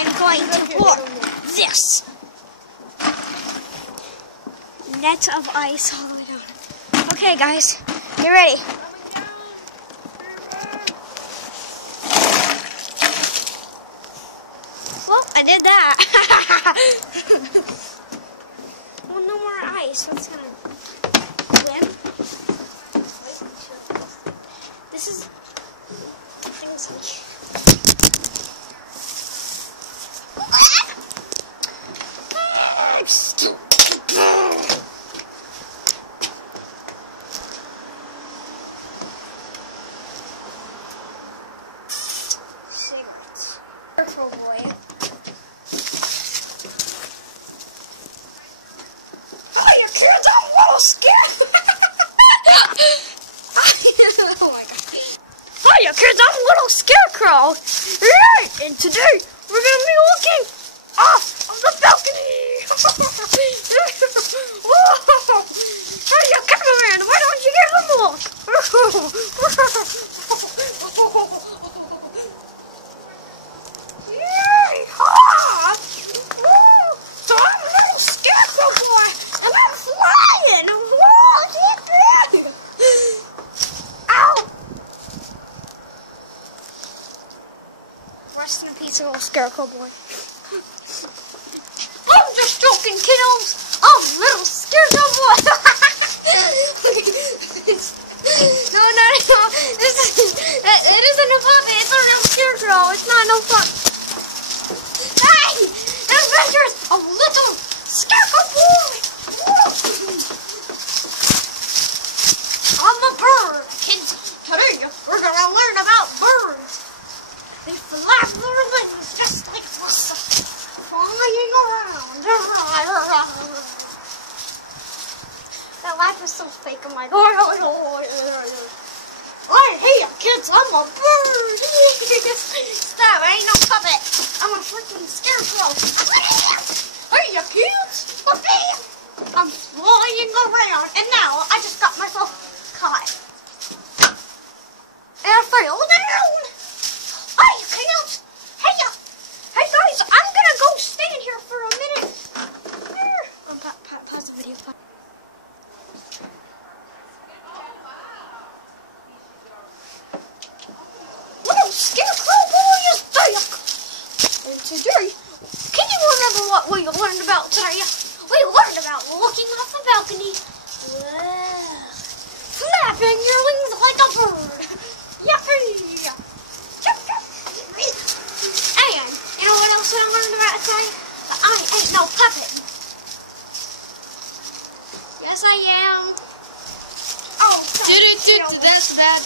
I'm going to pour this net of ice all the way down. Okay, guys, get ready. Well, I did that. Well, no more ice. What's gonna win? This is things like. Cigarettes. Careful, boy. Oh, your kids are a little scared. Oh my god. Oh, your kids are a little scarecrow. Right, and today we're gonna be looking off of the balcony. Whoa! Hey, you cameraman, why don't you get a look? Yay-haw! So I'm a little scarecrow boy, and I'm flying. Whoa, ow! Rest in peace, little scarecrow boy. I'm just joking, kiddos. I'm a little scarecrow boy. No. It isn't a puppy. It's a real scarecrow. It's not no fun. Hey, adventures of little scarecrow boy. I'm a bird, kids. Today we're gonna learn about birds. They flap their wings just like this, flying around. That laugh is so fake. I'm like, hey, kids, I'm a bird. Stop, I ain't no puppet. I'm a freaking scarecrow. Hey, you kids, I'm flying around, and now I just got myself caught. And I fell down. Hey, kids. Hey, guys, I'm gonna go stand here for a minute. Pause the video. Little scarecrow boy is back. And today, can you remember what we learned about today? We learned about looking off the balcony. Wow. Flapping your wings like a bird. Yippee! And you know what else I learned about today? That I ain't no puppet. Yes, I am. Oh, That's bad.